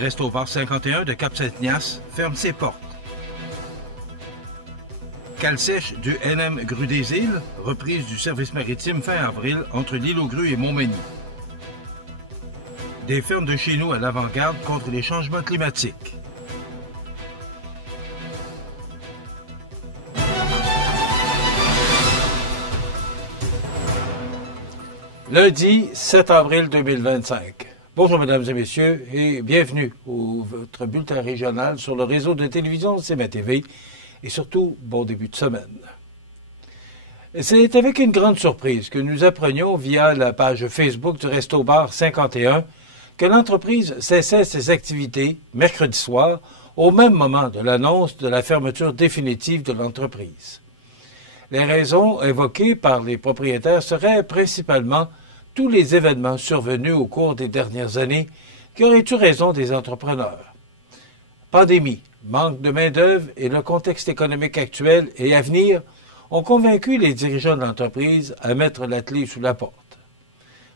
Resto-Bar 51 de Cap-Saint-Ignace ferme ses portes. Cale sèche du NM Grue des Îles, reprise du service maritime fin avril entre l'île aux Grues et Montmagny. Des fermes de chez nous à l'avant-garde contre les changements climatiques. Lundi 7 avril 2025. Bonjour mesdames et messieurs et bienvenue au votre bulletin régional sur le réseau de télévision CMA-TV et surtout bon début de semaine. C'est avec une grande surprise que nous apprenions via la page Facebook du Resto-Bar 51 que l'entreprise cessait ses activités mercredi soir au même moment de l'annonce de la fermeture définitive de l'entreprise. Les raisons évoquées par les propriétaires seraient principalement tous les événements survenus au cours des dernières années qui auraient eu raison des entrepreneurs. Pandémie, manque de main-d'œuvre et le contexte économique actuel et à venir ont convaincu les dirigeants de l'entreprise à mettre la clé sous la porte.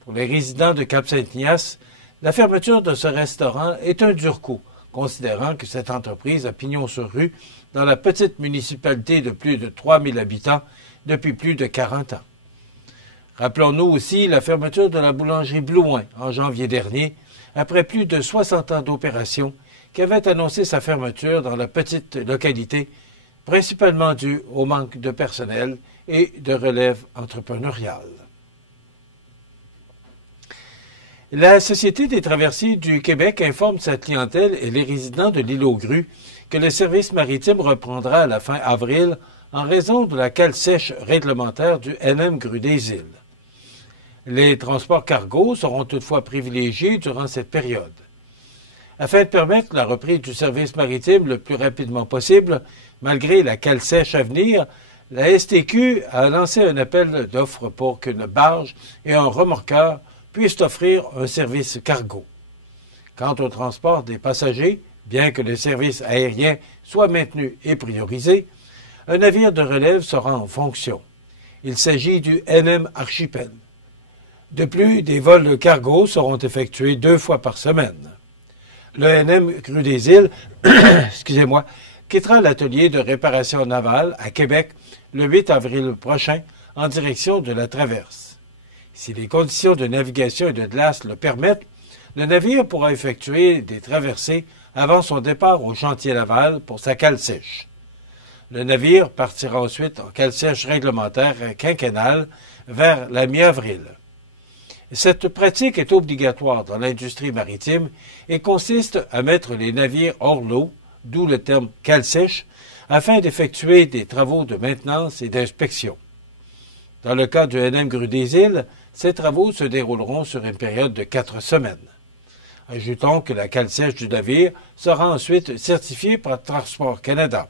Pour les résidents de Cap-Saint-Ignace, la fermeture de ce restaurant est un dur coup, considérant que cette entreprise a pignon sur rue dans la petite municipalité de plus de 3000 habitants depuis plus de 40 ans. Rappelons-nous aussi la fermeture de la boulangerie Blouin en janvier dernier, après plus de 60 ans d'opération, qui avait annoncé sa fermeture dans la petite localité, principalement due au manque de personnel et de relève entrepreneuriale. La Société des traversiers du Québec informe sa clientèle et les résidents de l'île aux Grues que le service maritime reprendra à la fin avril en raison de la cale sèche réglementaire du NM Grue des Îles. Les transports cargo seront toutefois privilégiés durant cette période. Afin de permettre la reprise du service maritime le plus rapidement possible, malgré la cale sèche à venir, la STQ a lancé un appel d'offres pour qu'une barge et un remorqueur puissent offrir un service cargo. Quant au transport des passagers, bien que le service aérien soit maintenu et priorisé, un navire de relève sera en fonction. Il s'agit du NM Archipel. De plus, des vols de cargo seront effectués 2 fois par semaine. Le NM Grue des Îles quittera l'atelier de réparation navale à Québec le 8 avril prochain en direction de la Traverse. Si les conditions de navigation et de glace le permettent, le navire pourra effectuer des traversées avant son départ au chantier Laval pour sa cale sèche. Le navire partira ensuite en cale sèche réglementaire quinquennale vers la mi-avril. Cette pratique est obligatoire dans l'industrie maritime et consiste à mettre les navires hors l'eau, d'où le terme cale sèche, afin d'effectuer des travaux de maintenance et d'inspection. Dans le cas du NM Grue des Îles, ces travaux se dérouleront sur une période de 4 semaines. Ajoutons que la cale sèche du navire sera ensuite certifiée par Transport Canada.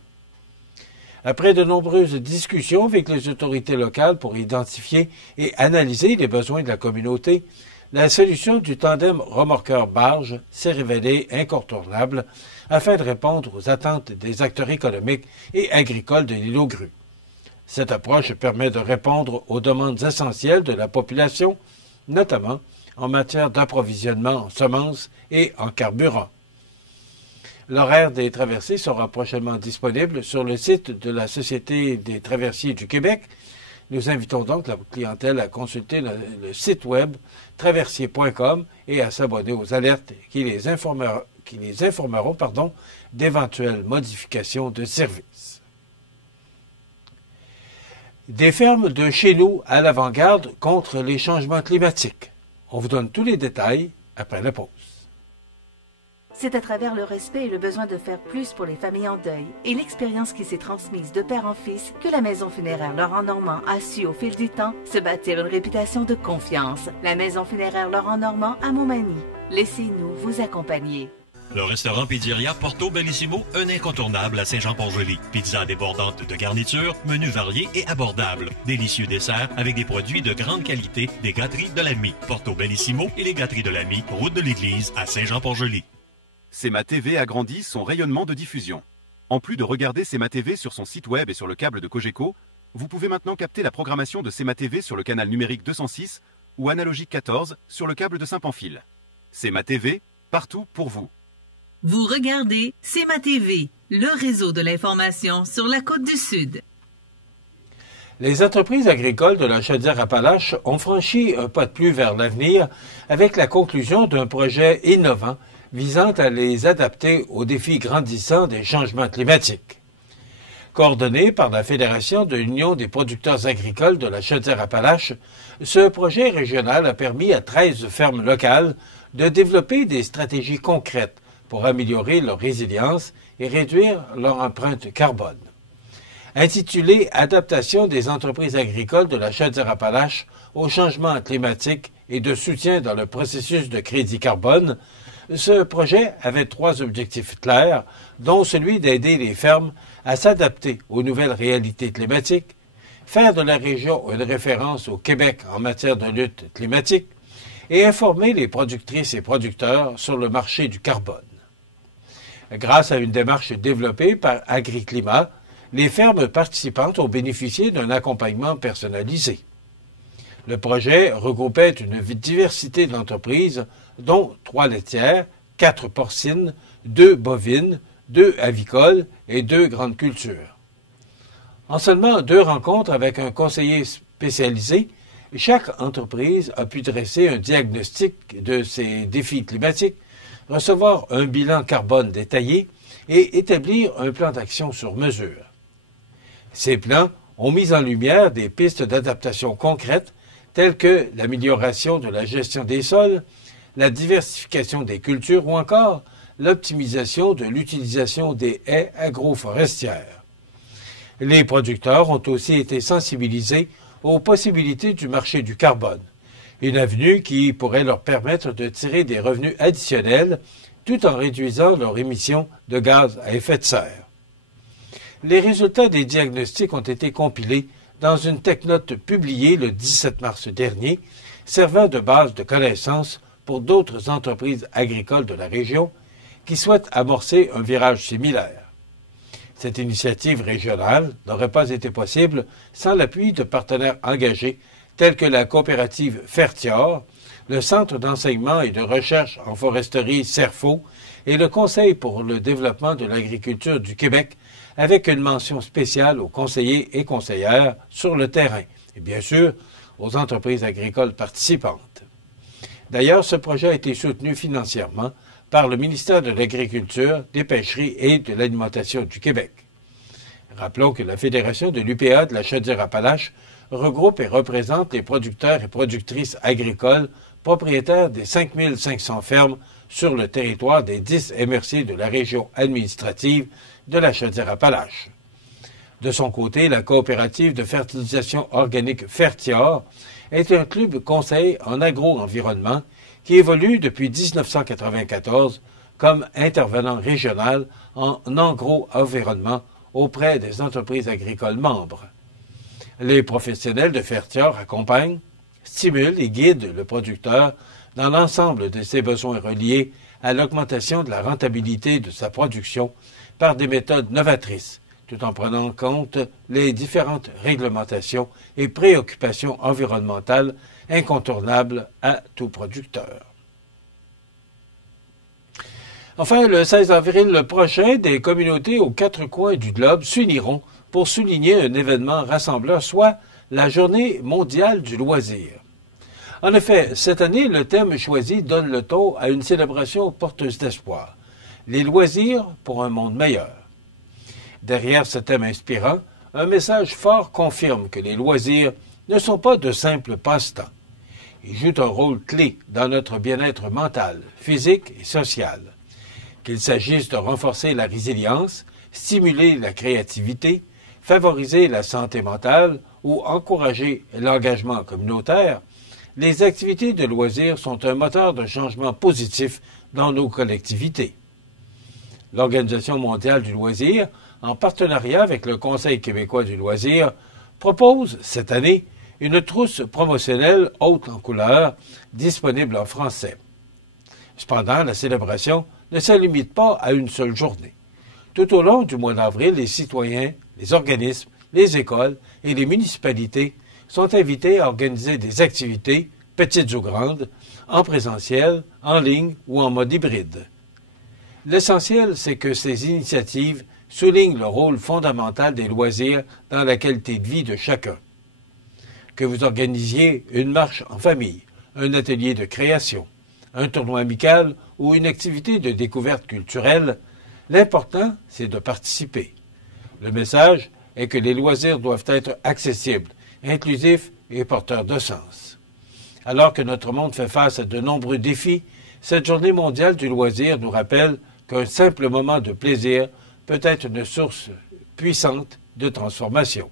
Après de nombreuses discussions avec les autorités locales pour identifier et analyser les besoins de la communauté, la solution du tandem remorqueur-barge s'est révélée incontournable afin de répondre aux attentes des acteurs économiques et agricoles de l'île aux Grues. Cette approche permet de répondre aux demandes essentielles de la population, notamment en matière d'approvisionnement en semences et en carburant. L'horaire des traversées sera prochainement disponible sur le site de la Société des traversiers du Québec. Nous invitons donc la clientèle à consulter le site web traversier.com et à s'abonner aux alertes qui les informeront d'éventuelles modifications de service. Des fermes de chez nous à l'avant-garde contre les changements climatiques. On vous donne tous les détails après la pause. C'est à travers le respect et le besoin de faire plus pour les familles en deuil et l'expérience qui s'est transmise de père en fils que la Maison funéraire Laurent Normand a su au fil du temps se bâtir une réputation de confiance. La Maison funéraire Laurent Normand à Montmagny. Laissez-nous vous accompagner. Le restaurant Pizzeria Porto Bellissimo, un incontournable à Saint-Jean-Port-Joli. Pizza débordante de garniture, menus variés et abordables. Délicieux desserts avec des produits de grande qualité des gâteries de l'Ami. Porto Bellissimo et les gâteries de l'Ami, route de l'église à Saint-Jean-Port-Joli. CMA-TV agrandit son rayonnement de diffusion. En plus de regarder CMA-TV sur son site web et sur le câble de Cogeco, vous pouvez maintenant capter la programmation de CMA-TV sur le canal numérique 206 ou analogique 14 sur le câble de Saint-Pamphile. CMA-TV, partout pour vous. Vous regardez CEMA TV, le réseau de l'information sur la Côte-du-Sud. Les entreprises agricoles de la Chaudière-Appalaches ont franchi un pas de plus vers l'avenir avec la conclusion d'un projet innovant visant à les adapter aux défis grandissants des changements climatiques. Coordonné par la Fédération de l'Union des producteurs agricoles de la Chaudière-Appalaches, ce projet régional a permis à 13 fermes locales de développer des stratégies concrètes pour améliorer leur résilience et réduire leur empreinte carbone. Intitulé « Adaptation des entreprises agricoles de la Chaudière-Appalaches au changement climatique et de soutien dans le processus de crédit carbone », ce projet avait 3 objectifs clairs, dont celui d'aider les fermes à s'adapter aux nouvelles réalités climatiques, faire de la région une référence au Québec en matière de lutte climatique et informer les productrices et producteurs sur le marché du carbone. Grâce à une démarche développée par AgriClimat, les fermes participantes ont bénéficié d'un accompagnement personnalisé. Le projet regroupait une diversité d'entreprises, dont 3 laitières, 4 porcines, 2 bovines, 2 avicoles et 2 grandes cultures. En seulement 2 rencontres avec un conseiller spécialisé, chaque entreprise a pu dresser un diagnostic de ses défis climatiques, recevoir un bilan carbone détaillé et établir un plan d'action sur mesure. Ces plans ont mis en lumière des pistes d'adaptation concrètes telles que l'amélioration de la gestion des sols, la diversification des cultures ou encore l'optimisation de l'utilisation des haies agroforestières. Les producteurs ont aussi été sensibilisés aux possibilités du marché du carbone, une avenue qui pourrait leur permettre de tirer des revenus additionnels tout en réduisant leurs émissions de gaz à effet de serre. Les résultats des diagnostics ont été compilés dans une technote publiée le 17 mars dernier, servant de base de connaissances pour d'autres entreprises agricoles de la région qui souhaitent amorcer un virage similaire. Cette initiative régionale n'aurait pas été possible sans l'appui de partenaires engagés tels que la coopérative Fertior, le Centre d'enseignement et de recherche en foresterie CERFO et le Conseil pour le développement de l'agriculture du Québec, avec une mention spéciale aux conseillers et conseillères sur le terrain et bien sûr aux entreprises agricoles participantes. D'ailleurs, ce projet a été soutenu financièrement par le ministère de l'Agriculture, des Pêcheries et de l'Alimentation du Québec. Rappelons que la Fédération de l'UPA de la Chaudière-Appalaches regroupe et représente les producteurs et productrices agricoles propriétaires des 5500 fermes sur le territoire des 10 MRC de la région administrative de la Chaudière-Appalaches. De son côté, la coopérative de fertilisation organique Fertior est un club conseil en agro-environnement qui évolue depuis 1994 comme intervenant régional en agro-environnement auprès des entreprises agricoles membres. Les professionnels de Fertior accompagnent, stimulent et guident le producteur dans l'ensemble de ses besoins reliés à l'augmentation de la rentabilité de sa production par des méthodes novatrices, tout en prenant en compte les différentes réglementations et préoccupations environnementales incontournables à tout producteur. Enfin, le 16 avril prochain, des communautés aux 4 coins du globe s'uniront pour souligner un événement rassembleur, soit la Journée mondiale du loisir. En effet, cette année, le thème choisi donne le ton à une célébration porteuse d'espoir, les loisirs pour un monde meilleur. Derrière ce thème inspirant, un message fort confirme que les loisirs ne sont pas de simples passe-temps. Ils jouent un rôle clé dans notre bien-être mental, physique et social. Qu'il s'agisse de renforcer la résilience, stimuler la créativité, favoriser la santé mentale ou encourager l'engagement communautaire, les activités de loisirs sont un moteur de changement positif dans nos collectivités. L'Organisation mondiale du loisir, en partenariat avec le Conseil québécois du loisir, propose cette année une trousse promotionnelle haute en couleurs disponible en français. Cependant, la célébration ne se limite pas à une seule journée. Tout au long du mois d'avril, les citoyens, les organismes, les écoles et les municipalités sont invités à organiser des activités, petites ou grandes, en présentiel, en ligne ou en mode hybride. L'essentiel, c'est que ces initiatives soulignent le rôle fondamental des loisirs dans la qualité de vie de chacun. Que vous organisiez une marche en famille, un atelier de création, un tournoi amical ou une activité de découverte culturelle, l'important, c'est de participer. Le message est que les loisirs doivent être accessibles, inclusifs et porteurs de sens. Alors que notre monde fait face à de nombreux défis, cette journée mondiale du loisir nous rappelle qu'un simple moment de plaisir peut être une source puissante de transformation.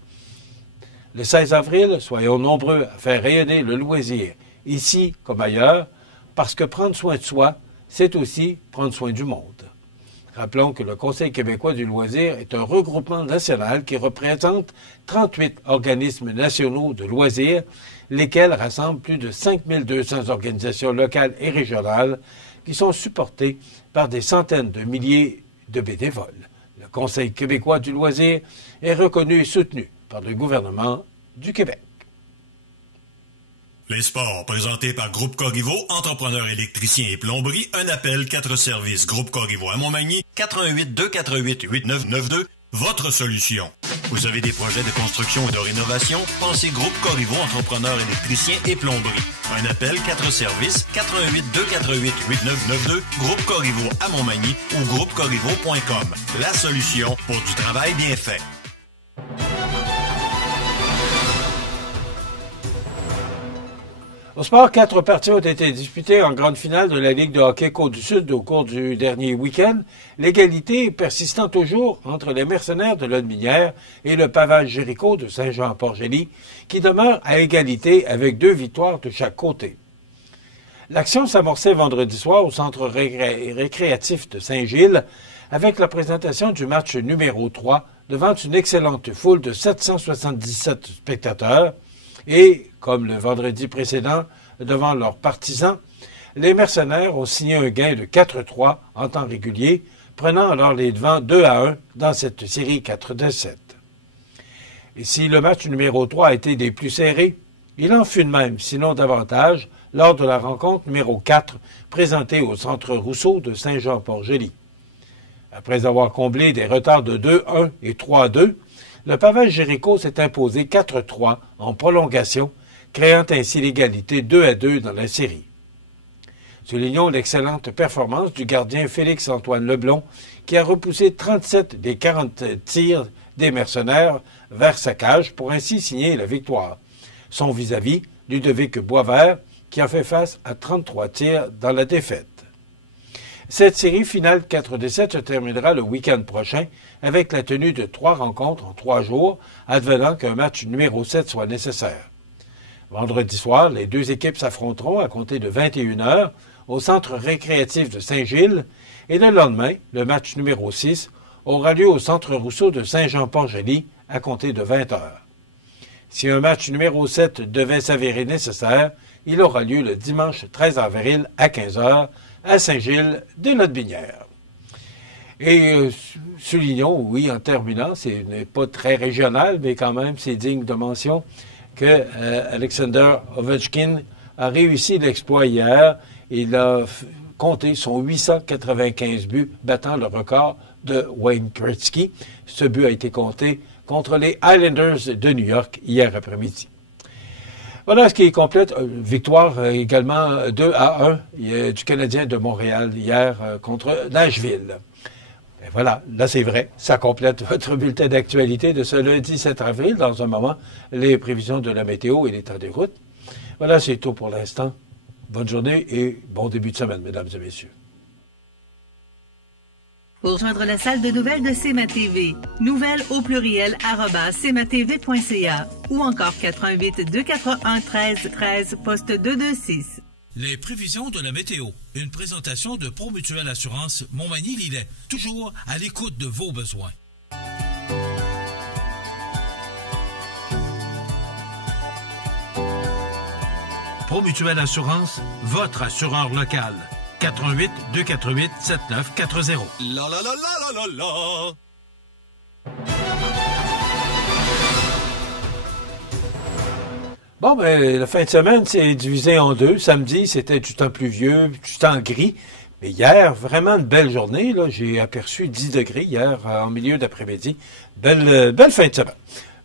Le 16 avril, soyons nombreux à faire rayonner le loisir, ici comme ailleurs, parce que prendre soin de soi, c'est aussi prendre soin du monde. Rappelons que le Conseil québécois du loisir est un regroupement national qui représente 38 organismes nationaux de loisirs, lesquels rassemblent plus de 5200 organisations locales et régionales qui sont supportées par des centaines de milliers de bénévoles. Le Conseil québécois du loisir est reconnu et soutenu par le gouvernement du Québec. Les sports, présentés par Groupe Corriveau, entrepreneur électricien et plomberie, un appel, 4 services. Groupe Corriveau à Montmagny, 88 248 8992, votre solution. Vous avez des projets de construction et de rénovation? Pensez Groupe Corriveau, entrepreneur électricien et plomberie. Un appel, 4 services, 88 248 8992, Groupe Corriveau à Montmagny ou groupecorriveau.com. La solution pour du travail bien fait. Au sport, 4 parties ont été disputées en grande finale de la Ligue de hockey Côte-du-Sud au cours du dernier week-end. L'égalité persistant toujours entre les Mercenaires de Lotbinière et le Pavage Jéricho de Saint-Jean-Port-Joli, qui demeurent à égalité avec 2 victoires de chaque côté. L'action s'amorçait vendredi soir au centre récréatif de Saint-Gilles avec la présentation du match numéro 3 devant une excellente foule de 777 spectateurs. Et, comme le vendredi précédent, devant leurs partisans, les Mercenaires ont signé un gain de 4-3 en temps régulier, prenant alors les devants 2-1 dans cette série 4-7. Et si le match numéro 3 a été des plus serrés, il en fut de même, sinon davantage, lors de la rencontre numéro 4 présentée au Centre Rousseau de Saint-Jean-Port-Joli. Après avoir comblé des retards de 2-1 et 3-2, le Pavage Jéricho s'est imposé 4-3 en prolongation, créant ainsi l'égalité 2-2 dans la série. Soulignons l'excellente performance du gardien Félix-Antoine Leblond, qui a repoussé 37 des 40 tirs des Mercenaires vers sa cage pour ainsi signer la victoire. Son vis-à-vis, Ludovic Boisvert, qui a fait face à 33 tirs dans la défaite. Cette série finale 4-7 se terminera le week-end prochain avec la tenue de 3 rencontres en 3 jours, advenant qu'un match numéro 7 soit nécessaire. Vendredi soir, les 2 équipes s'affronteront à compter de 21h au centre récréatif de Saint-Gilles et le lendemain, le match numéro 6 aura lieu au centre Rousseau de Saint-Jean-Port-Joli à compter de 20h. Si un match numéro 7 devait s'avérer nécessaire, il aura lieu le dimanche 13 avril à 15h à Saint-Gilles de Lotbinière. Et soulignons, oui, en terminant, ce n'est pas très régional, mais quand même, c'est digne de mention que Alexander Ovechkin a réussi l'exploit hier. Il a compté son 895 buts, battant le record de Wayne Gretzky. Ce but a été compté contre les Islanders de New York hier après-midi. Voilà ce qui complète. Victoire également 2-1 du Canadien de Montréal hier contre Nashville. Et voilà, là c'est vrai, ça complète votre bulletin d'actualité de ce lundi 7 avril. Dans un moment, les prévisions de la météo et l'état des routes. Voilà, c'est tout pour l'instant. Bonne journée et bon début de semaine, mesdames et messieurs. Pour rejoindre la salle de nouvelles de CMA-TV, nouvelles au pluriel @cmatv.ca ou encore 88 241 13 13 poste 226. Les prévisions de la météo. Une présentation de Promutuelle Assurance Montmagny-Lillet. Toujours à l'écoute de vos besoins. Promutuelle Assurance, votre assureur local. 88 248 7940. La la la la la la la. Bon, ben, la fin de semaine, c'est divisé en deux. Samedi, c'était du temps pluvieux, du temps gris. Mais hier, vraiment une belle journée. Là, j'ai aperçu 10 degrés hier en milieu d'après-midi. Belle fin de semaine.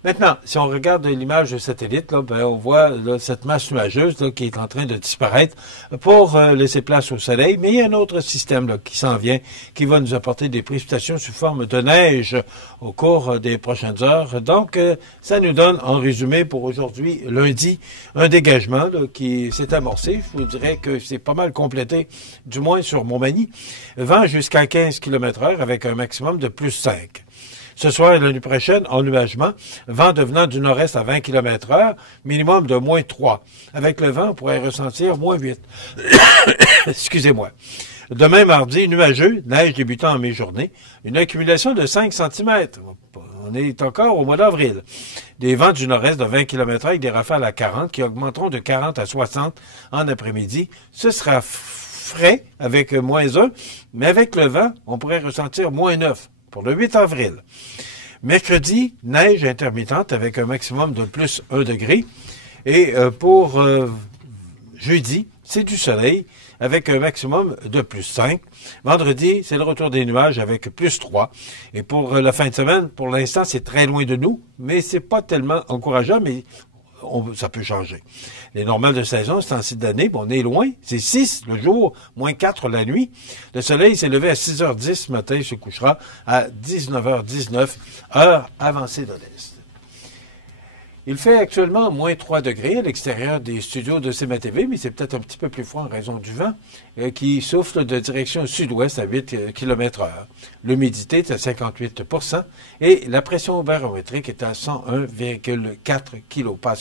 Maintenant, si on regarde l'image de satellite, là, on voit là, cette masse nuageuse là, qui est en train de disparaître pour laisser place au soleil. Mais il y a un autre système là, qui s'en vient, qui va nous apporter des précipitations sous forme de neige au cours des prochaines heures. Donc, ça nous donne, en résumé, pour aujourd'hui, lundi, un dégagement là, qui s'est amorcé. Je vous dirais que c'est pas mal complété, du moins sur Montmagny. Vent jusqu'à 15 km/h avec un maximum de plus 5. Ce soir et la nuit prochaine, ennuagement, vent devenant du nord-est à 20 km/h, minimum de moins 3. Avec le vent, on pourrait ressentir moins 8. Excusez-moi. Demain, mardi, nuageux, neige débutant en mi-journée, une accumulation de 5 cm. On est encore au mois d'avril. Des vents du nord-est de 20 km/h avec des rafales à 40 qui augmenteront de 40 à 60 en après-midi. Ce sera frais avec moins 1, mais avec le vent, on pourrait ressentir moins 9. Pour le 8 avril. Mercredi, neige intermittente avec un maximum de plus 1 degré. Et pour jeudi, c'est du soleil avec un maximum de plus 5. Vendredi, c'est le retour des nuages avec plus 3. Et pour la fin de semaine, pour l'instant, c'est très loin de nous, mais c'est pas tellement encourageant, mais ça peut changer. Les normales de saison, c'est en site d'année, on est loin. C'est 6 le jour, moins 4 la nuit. Le soleil s'est levé à 6h10 ce matin, il se couchera à 19h19, heure avancée de l'Est. Il fait actuellement moins 3 degrés à l'extérieur des studios de CMA-TV, mais c'est peut-être un petit peu plus froid en raison du vent qui souffle de direction sud-ouest à 8 km/h. L'humidité est à 58 % et la pression barométrique est à 101,4 kPa.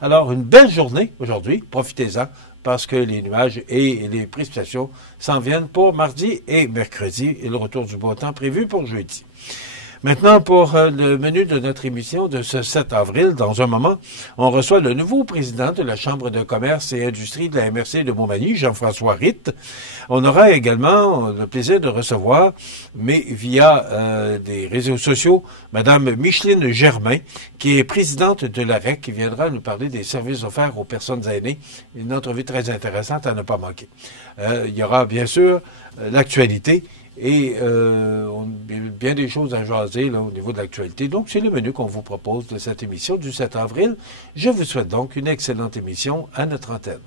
Alors, une belle journée aujourd'hui, profitez-en parce que les nuages et les précipitations s'en viennent pour mardi et mercredi et le retour du beau temps prévu pour jeudi. Maintenant, pour le menu de notre émission de ce 7 avril, dans un moment, on reçoit le nouveau président de la Chambre de commerce et industrie de la MRC de Montmagny, Jean-François Ritt. On aura également le plaisir de recevoir, mais via des réseaux sociaux, Madame Micheline Germain, qui est présidente de l'AREC, qui viendra nous parler des services offerts aux personnes aînées. Une entrevue très intéressante à ne pas manquer. Il y aura bien sûr l'actualité. Et bien des choses à jaser là, au niveau de l'actualité. Donc, c'est le menu qu'on vous propose de cette émission du 7 avril. Je vous souhaite donc une excellente émission à notre antenne.